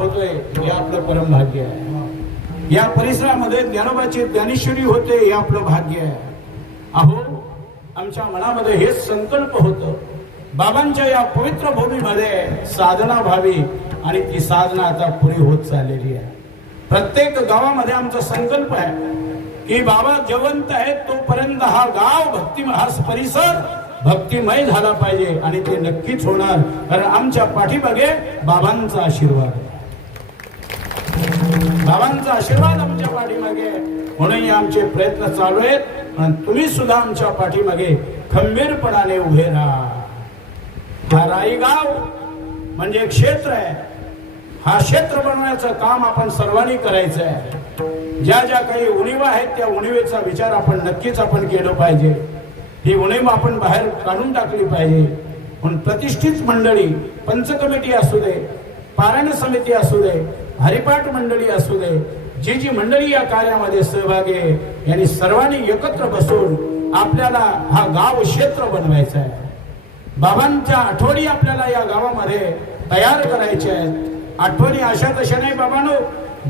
होतोय. हे आपलं परम भाग्य आहे. या परिसरामध्ये ज्ञानोबाची ज्ञानेश्वरी होते हे आपलं भाग्य आहे. अहो आमच्या मनामध्ये हेच संकल्प होतं. बाबांच्या या पवित्र भूमीमध्ये साधना व्हावी आणि ती साधना आता पुरी होत चाललेली आहे. प्रत्येक गावामध्ये आमचा संकल्प आहे की बाबा जवंत आहेत तोपर्यंत हा गाव भक्ती हा परिसर भक्तिमय झाला पाहिजे आणि ते नक्कीच होणार. कारण आमच्या पाठीमागे बाबांचा आशीर्वाद. आहे बाबांचा आशीर्वाद आमच्या पाठीमागे म्हणूनही म्हणून आमचे प्रयत्न चालू आहेत. पण तुम्ही सुद्धा आमच्या पाठीमागे खंबीरपणाने उभे राहा. हा राईगाव म्हणजे एक क्षेत्र आहे. हा क्षेत्र बनवण्याचं काम आपण सर्वांनी करायचं आहे. ज्या ज्या काही उणीवा आहेत त्या उणीवेचा विचार आपण नक्कीच आपण केलं पाहिजे. ही उणीव आपण बाहेर काढून टाकली पाहिजे. म्हणून प्रतिष्ठित मंडळी पंच कमिटी असू दे पारायण समिती असू दे हरिपाठ मंडळी असू दे जी जी मंडळी या कार्यामध्ये सहभागी आहे यांनी सर्वांनी एकत्र बसून आपल्याला हा गाव क्षेत्र बनवायचा आहे. बाबांच्या आठवणी आपल्याला या गावामध्ये तयार करायच्या आहेत. आठवणी अशा तशा नाही बाबांनो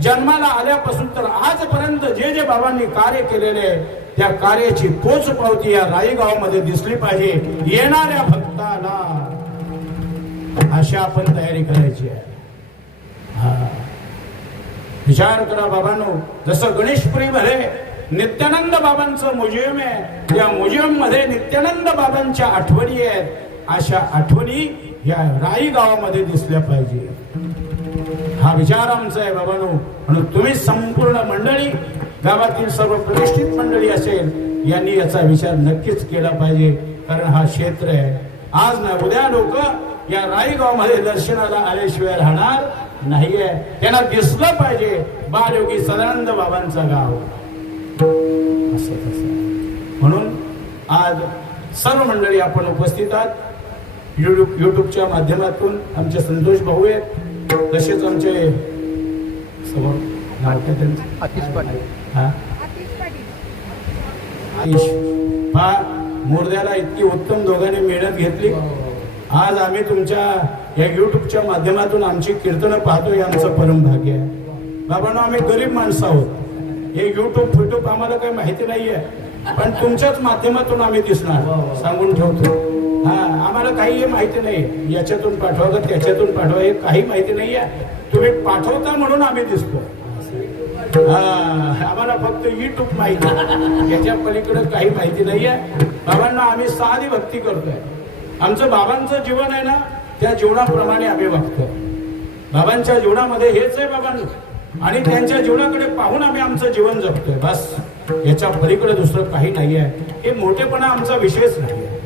जन्माला आल्यापासून तर आजपर्यंत जे जे बाबांनी कार्य केलेले आहे, त्या कार्याची पोच पावती या राईगावामध्ये दिसली पाहिजे. येणाऱ्या भक्ताला अशा आपण तयारी करायची आहे. हा. विचार करा बाबांनो. जसं गणेशपुरीमध्ये नित्यानंद बाबांचं म्युझियम आहे त्या म्युझियममध्ये नित्यानंद बाबांच्या आठवणी आहेत. अशा आठवणी या राई गावामध्ये दिसल्या पाहिजे. हा विचार आमचा आहे बाबांनो. म्हणून तुम्ही संपूर्ण मंडळी गावातील सर्व प्रतिष्ठित मंडळी असेल यांनी याचा विचार नक्कीच केला पाहिजे. कारण हा क्षेत्र आहे. आज ना उद्या लोक या राई मध्ये दर्शनाला आल्याशिवाय राहणार नाहीये. त्यांना दिसलं पाहिजे बालयोगी सदानंद बाबांचा गाव. असं म्हणून आज सर्व मंडळी आपण उपस्थित आहात. युट्यूब युट्यूबच्या माध्यमातून आमचे संतोष भाऊ आहेत. तसेच आमचे समोर? आतिश पाटील. हा? फार मुर्द्याला इतकी उत्तम दोघांनी मेहनत घेतली. आज आम्ही तुमच्या या युट्यूबच्या माध्यमातून आमची कीर्तनं पाहतो हे आमचं परम भाग्य आहे. बाबांना आम्ही गरीब माणसं आहोत. हे युट्यूब फुट्यूब आम्हाला काही माहिती नाहीये पण तुमच्याच माध्यमातून आम्ही दिसणार. सांगून ठेवतो. हा आम्हाला काही हे माहिती नाही. याच्यातून पाठवा का त्याच्यातून पाठवा हे काही माहिती नाहीये. तुम्ही पाठवता म्हणून आम्ही दिसतो. आम्हाला फक्त युट्यूब माहिती याच्या पलीकडे काही माहिती नाहीये. बाबांना आम्ही साधी भक्ती करतोय. आमचं बाबांचं जीवन आहे ना त्या जीवनाप्रमाणे आम्ही वागतो. बाबांच्या जीवनामध्ये हेच आहे बाबांना. आणि त्यांच्या जीवनाकडे पाहून आम्ही आमचं जीवन जगतोय. बस. याच्या पलीकडे दुसरं काही नाही आहे हे मोठेपणा आमचा विषयच नाही आहे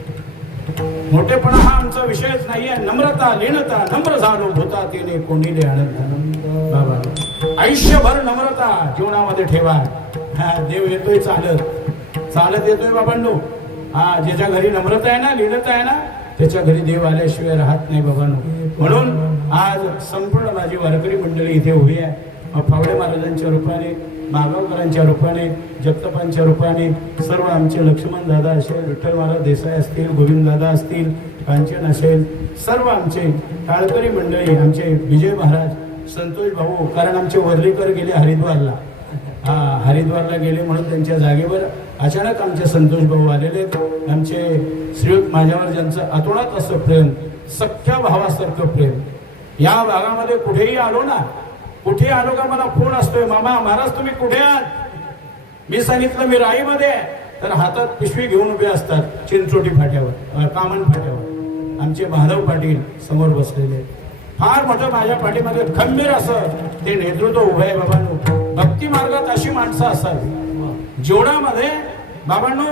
मोठेपणा हा आमचा विषयच आहे नम्रता लीनता नम्र झालो भूता तिने कोणीले आनंद बाबा आयुष्यभर नम्रता जीवनामध्ये ठेवा. हा देव येतोय चालत. चालत येतोय बाबांनो. हा ज्याच्या घरी नम्रता आहे ना लीनता आहे ना त्याच्या घरी देव आल्याशिवाय राहत नाही बाबांनो म्हणून आज संपूर्ण माझी वारकरी मंडळी इथे उभी आहे. फावडे महाराजांच्या रूपाने मागावकरांच्या रूपाने जगतपांच्या रूपाने सर्व आमचे लक्ष्मण दादा असेल विठ्ठल महाराज देसाई असतील गोविंद दादा असतील कांचन असेल सर्व आमचे काळकरी मंडळी आमचे विजय महाराज संतोष भाऊ कारण आमचे वर्लीकर गेले हरिद्वारला. हा हरिद्वारला गेले म्हणून त्यांच्या जागेवर अचानक आमचे संतोष भाऊ आलेले आहेत. आमचे श्रीयुत माझ्यावर ज्यांचं अतोनात असं प्रेम सख्या भावासारखं प्रेम या भागामध्ये कुठेही आलो ना कुठे आलो का मला फोन असतोय मामा महाराज तुम्ही कुठे आहात? मी सांगितलं मी राईमध्ये आहे. तर हातात पिशवी घेऊन उभे असतात चिंचोटी फाट्यावर कामन फाट्यावर. आमचे माधव पाटील समोर बसलेले फार मोठं माझ्या पाठीमध्ये खंबीर असं ते नेतृत्व उभं आहे बाबांनो. भक्ती मार्गात अशी माणसं असावी. जीवनामध्ये बाबांनो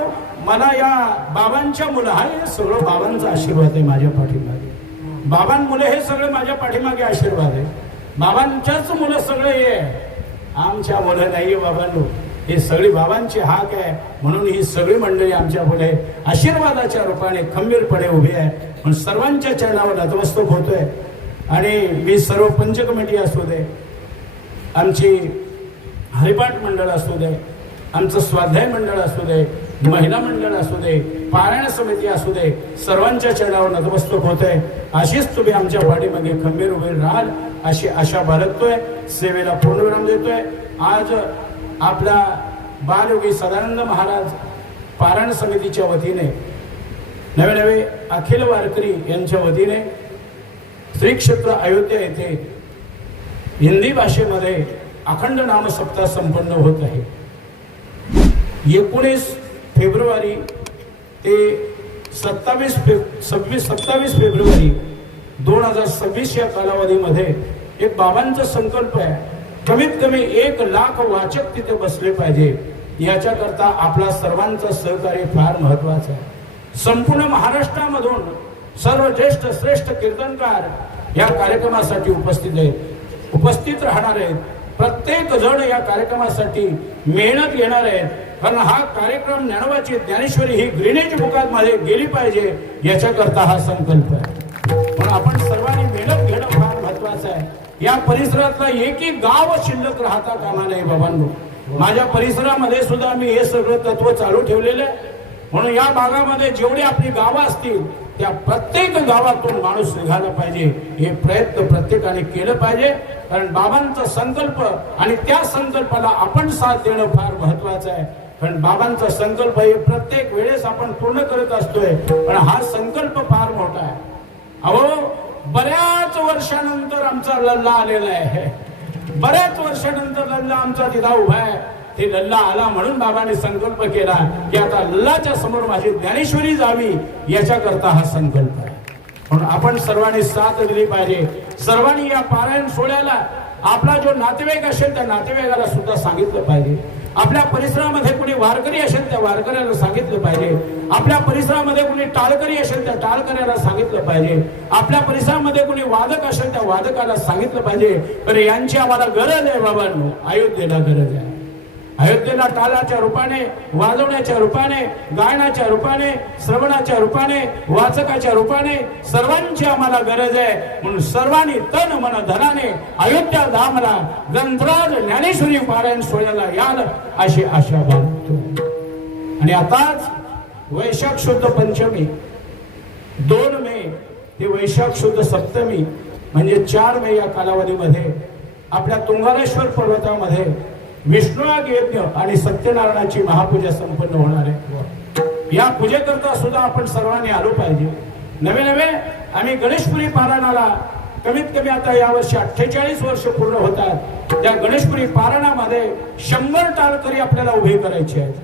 मला या बाबांच्या मुलं हा हे सगळं बाबांचा आशीर्वाद आहे माझ्या पाठीमागे. बाबांमुळे हे सगळं माझ्या पाठीमागे आशीर्वाद आहे. बाबांच्याच मुलं सगळे हे आहे. आमच्या मुलं नाही बाबांनो. हे सगळी बाबांची हाक आहे. म्हणून ही सगळी मंडळी आमच्या पुढे आशीर्वादाच्या रूपाने खंबीरपणे उभी आहे. पण सर्वांच्या चरणावर नतमस्तक होतोय. आणि मी सर्व पंच कमिटी असू दे आमची हरिपाठ मंडळ असू दे आमचं स्वाध्याय मंडळ असू दे महिला मंडळ असू दे पारायण समिती असू दे सर्वांच्या चरणावर नतमस्तक होत आहे अशीच तुम्ही आमच्या वाडीमध्ये खंबीर उभे राहाल अशी आशा बाळगतोय सेवेला पूर्णविराम देतोय. आज आपला बालयोगी सदानंद महाराज पारायण समितीच्या वतीने नवे नवे अखिल वारकरी यांच्या वतीने श्री क्षेत्र अयोध्या येथे हिंदी भाषेमध्ये अखंड नाम सप्ताह संपन्न होत आहे. एकोणीस फेब्रुवारी ते सत्तावीस फे सव्वीस सत्तावीस फेब्रुवारी दोन हजार सव्वीस या कालावधीमध्ये एक बाबांचा संकल्प आहे. कमीत कमी एक लाख वाचक तिथे बसले पाहिजे. याच्याकरता आपला सर्वांचं सहकार्य फार महत्वाचं आहे. संपूर्ण महाराष्ट्रामधून सर्व ज्येष्ठ श्रेष्ठ कीर्तनकार या कार्यक्रमासाठी उपस्थित आहेत. उपस्थित राहणार आहेत. प्रत्येक जण या कार्यक्रमासाठी मेहनत घेणार आहेत. कारण हा कार्यक्रम ज्ञानोबाची ज्ञानेश्वरी ही ग्रीनेज बुकात मध्ये गेली पाहिजे याच्याकरता हा संकल्प आहे. पण आपण सर्वांनी मेहनत घेणं फार महत्वाचं आहे. या परिसरातला एकही गाव शिल्लक राहता कामा नये बाबांनो. माझ्या परिसरामध्ये सुद्धा मी हे सगळं तत्व चालू ठेवलेलं आहे. म्हणून या भागामध्ये जेवढी आपली गावं असतील त्या प्रत्येक गावातून माणूस निघाला पाहिजे. हे प्रयत्न प्रत्येकाने केलं पाहिजे. कारण बाबांचा संकल्प आणि त्या संकल्पाला आपण साथ देणं फार महत्वाचं आहे. पण बाबांचा संकल्प हे प्रत्येक वेळेस आपण पूर्ण करत असतोय. पण हा संकल्प फार मोठा आहे. अहो बऱ्याच वर्षानंतर आमचा लल्ला आलेला आहे. बऱ्याच वर्षानंतर लल्ला आमचा तिथं उभा आहे. ते लल्ला आला म्हणून बाबाने संकल्प केला की आता लल्लाच्या समोर माझी ज्ञानेश्वरी जावी याच्याकरता हा संकल्प आहे. म्हणून आपण सर्वांनी साथ दिली पाहिजे. सर्वांनी या पारायण सोहळ्याला आपला जो नातेवाईक असेल त्या नातेवाईकाला सुद्धा सांगितलं पाहिजे. आपल्या परिसरामध्ये कुणी वारकरी असेल त्या वारकऱ्याला सांगितलं पाहिजे. आपल्या परिसरामध्ये कुणी टाळकरी असेल त्या टाळकऱ्याला सांगितलं पाहिजे. आपल्या परिसरामध्ये कुणी वादक असेल त्या वादकाला सांगितलं पाहिजे. तर यांची आम्हाला गरज आहे बाबांनो. अयोध्येला गरज आहे. अयोध्येला तालाच्या रूपाने वाजवण्याच्या रूपाने गायनाच्या रूपाने श्रवणाच्या रूपाने वाचकाच्या रूपाने सर्वांची आम्हाला गरज आहे. म्हणून सर्वांनी तन मन धनाने अयोध्या धामला गंधराज ज्ञानेश्वरी पारायण सोहळ्याला याल अशी आशा बाळगतो. आणि आताच वैशाख शुद्ध पंचमी. दोन मे ते वैशाख शुद्ध सप्तमी म्हणजे चार मे या कालावधीमध्ये आपल्या तुंगारेश्वर पर्वतामध्ये विष्णुनाग यज्ञ आणि सत्यनारायणाची महापूजा संपन्न होणार आहे. या पूजेकरता सुद्धा आपण सर्वांनी आलो पाहिजे. नवे नवे आम्ही गणेशपुरी पारायणाला कमीत कमी आता यावर्षी अठ्ठेचाळीस वर्ष पूर्ण होतात त्या गणेशपुरी पारायणामध्ये शंभर टाळकरी आपल्याला उभे करायचे आहेत.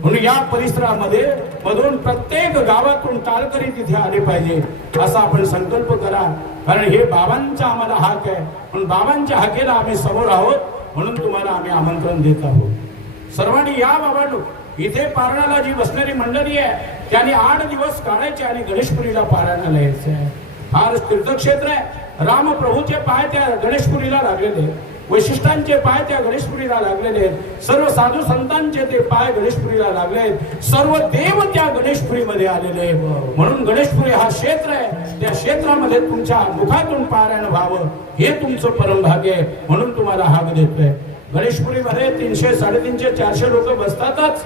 म्हणून या परिसरामध्ये मधून प्रत्येक गावातून टाळकरी तिथे आले पाहिजे असा आपण संकल्प करा. कारण हे बाबांचा आम्हाला हाक आहे. म्हणून बाबांच्या हाकेला आम्ही समोर आहोत. म्हणून तुम्हाला आम्ही आमंत्रण देत आहोत. सर्वांनी या बाबांनो इथे पारणाला जी बसणारी मंडळी आहे त्यांनी आठ दिवस काढायचे आणि गणेशपुरीला पारायणाला यायचं आहे. फार तीर्थक्षेत्र आहे. रामप्रभूचे पाय त्या गणेशपुरीला लागलेले वैशिष्ट्यांचे पाय त्या गणेशपुरीला लागलेले आहेत. सर्व साधू संतांचे ते पाय गणेशपुरीला लागले आहेत. सर्व देव त्या गणेशपुरीमध्ये आलेले म्हणून गणेशपुरी हा क्षेत्र आहे. त्या क्षेत्रामध्ये तुमच्या मुखातून पारायण व्हावं. हे तुमचं परमभाग्य आहे. म्हणून तुम्हाला हाक देतोय. गणेशपुरीमध्ये तीनशे साडेतीनशे चारशे लोक बसतातच.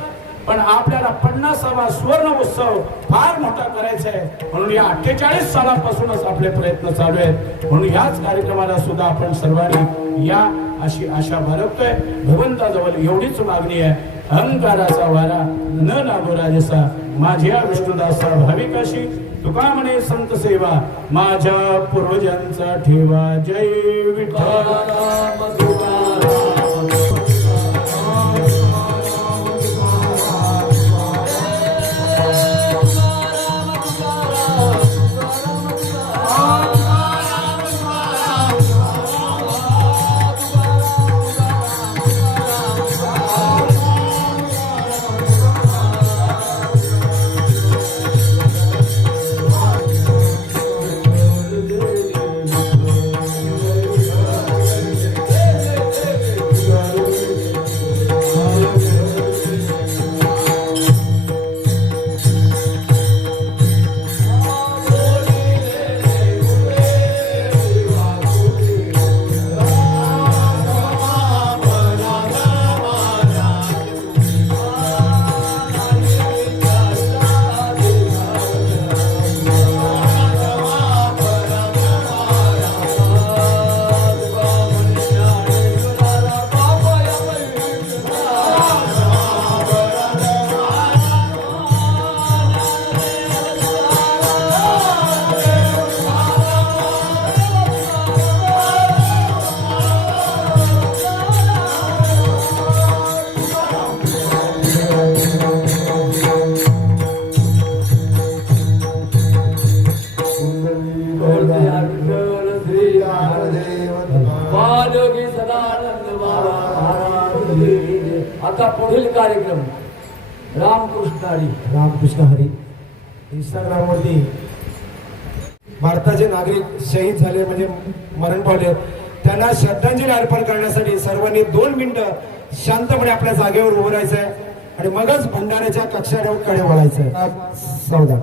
पण आपल्याला पन्नासावा सुवर्ण उत्सव फार मोठा करायचा आहे. म्हणून या अठ्ठेचाळीस सालापासूनच आपले प्रयत्न चालू आहेत. म्हणून याच कार्यक्रमाला सुद्धा आपण सर्वांनी या अशी आशा बाळगतोय. भगवंताजवळ एवढीच मागणी आहे. अहंकाराचा वारा न लागो राजसा. माझ्या विष्णुदासा भाविकाशी तुका म्हणे संत सेवा. माझ्या पूर्वजांचा ठेवा जय विठ्ठल. कार्यक्रम. रामकृष्ण हरी. रामकृष्ण हरी. इंस्टाग्रामवरती भारताचे नागरिक शहीद झाले म्हणजे मरण पावले. त्यांना श्रद्धांजली अर्पण करण्यासाठी सर्वांनी दोन मिनिटं शांतपणे आपल्या जागेवर उभं राहायचंय आणि मगच भंडाऱ्याच्या कक्षाकडे वळायचंय. सावधान.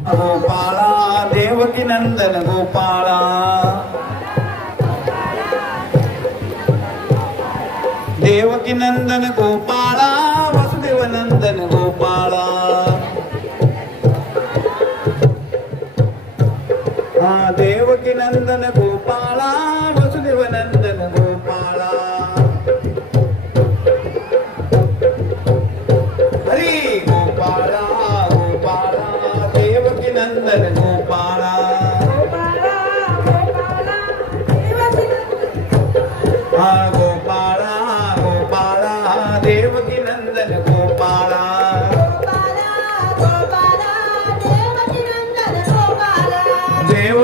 गोपाळा देवकी नंदन गोपाळा. देवकी नंदन गोपाळा. ನಂದನ ಗೋಪಾಲ ಆ ದೇವಕಿ ನಂದನ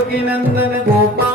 देवकी नंदन गोपाळा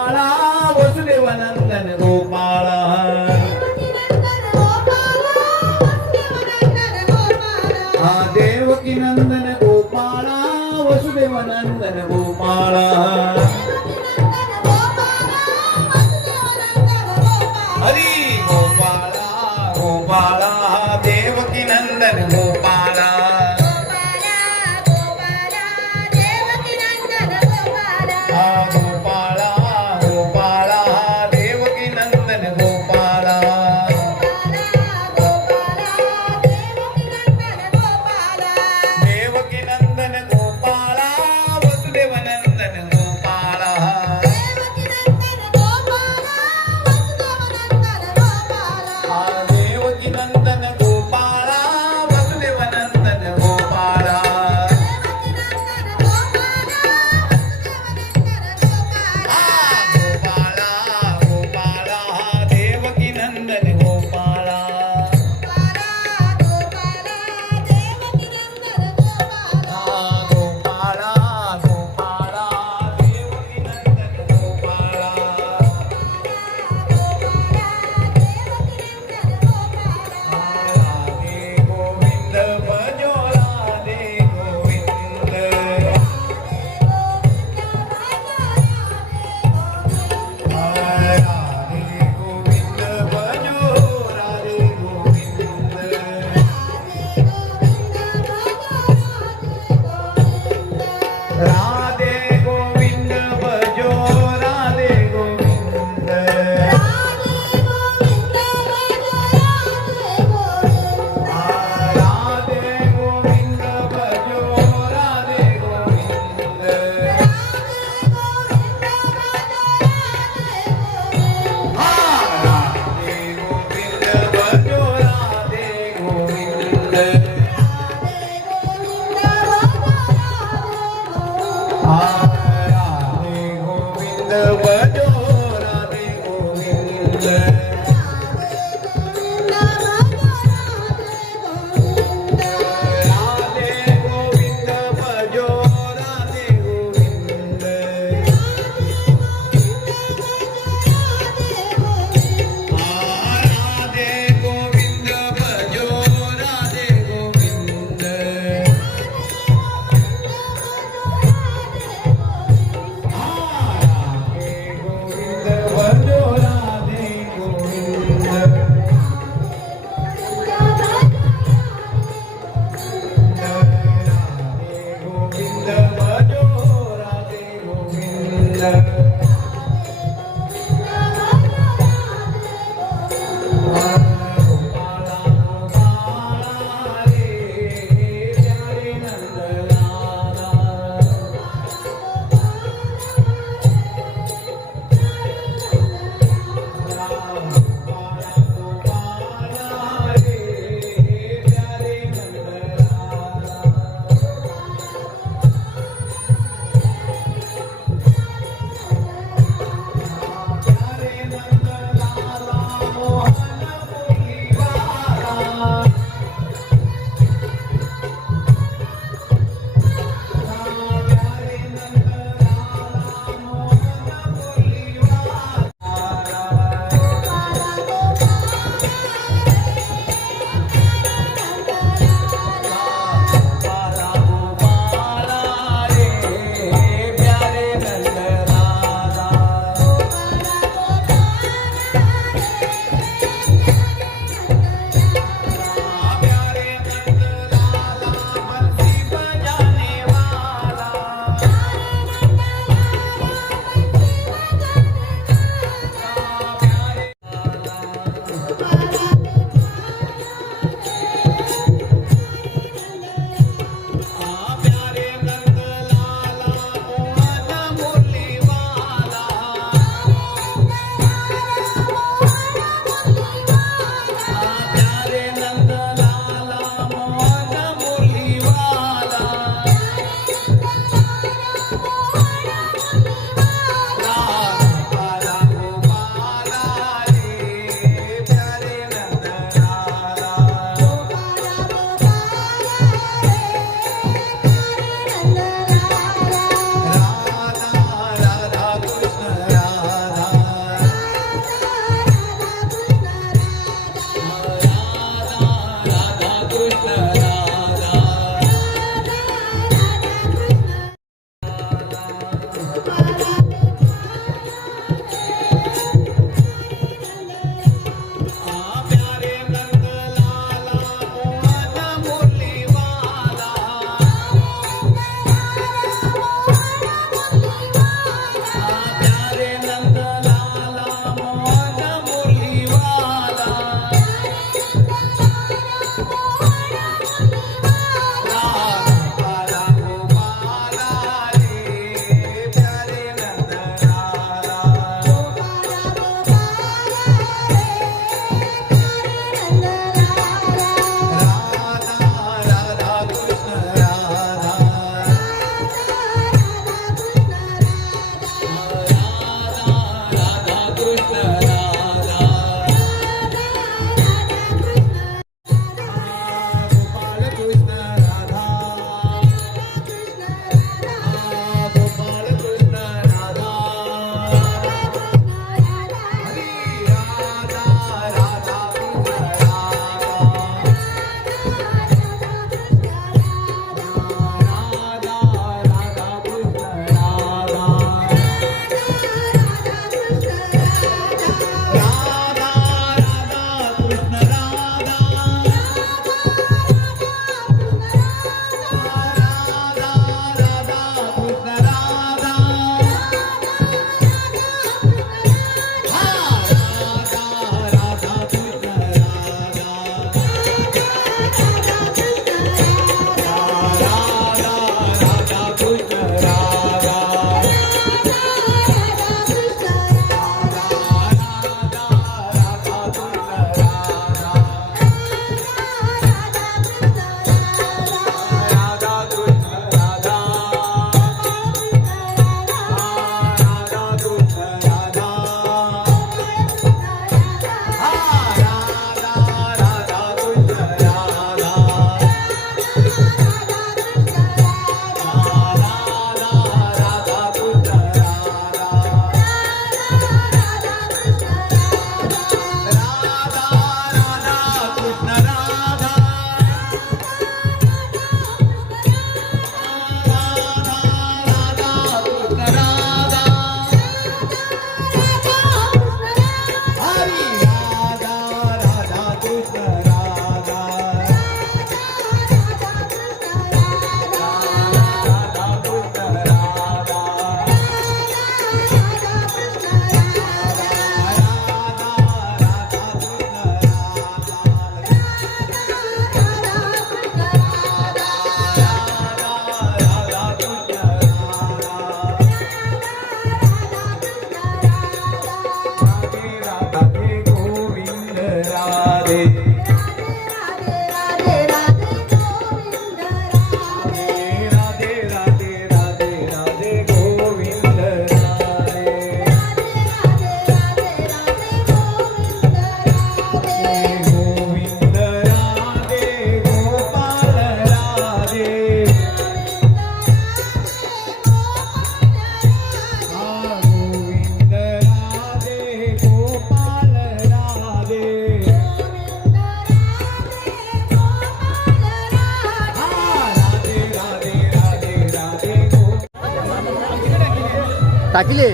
टाकले?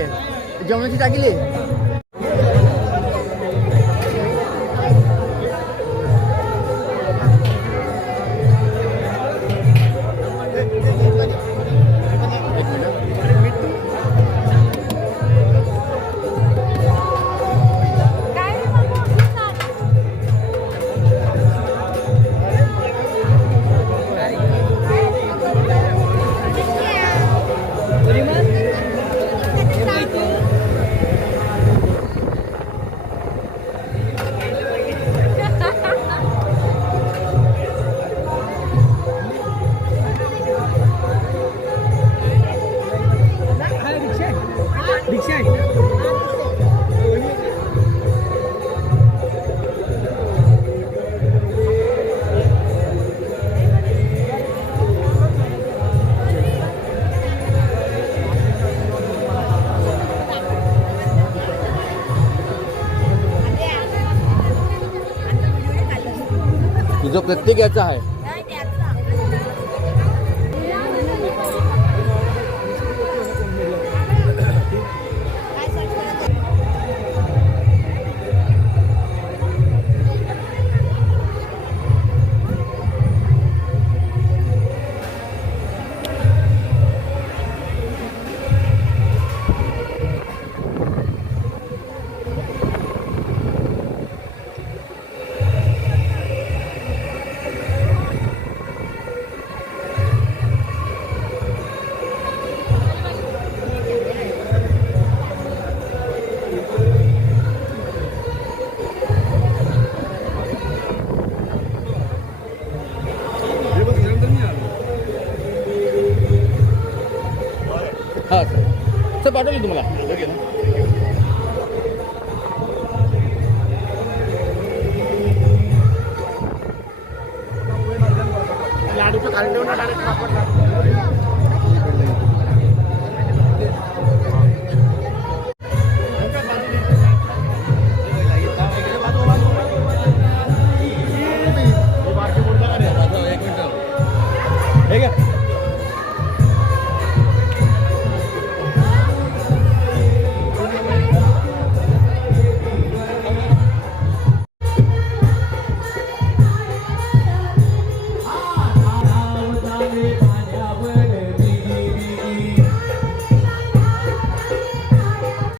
जेवणाची टाकली? जो प्रत्येक याचा आहे. पाठवलं तुम्हाला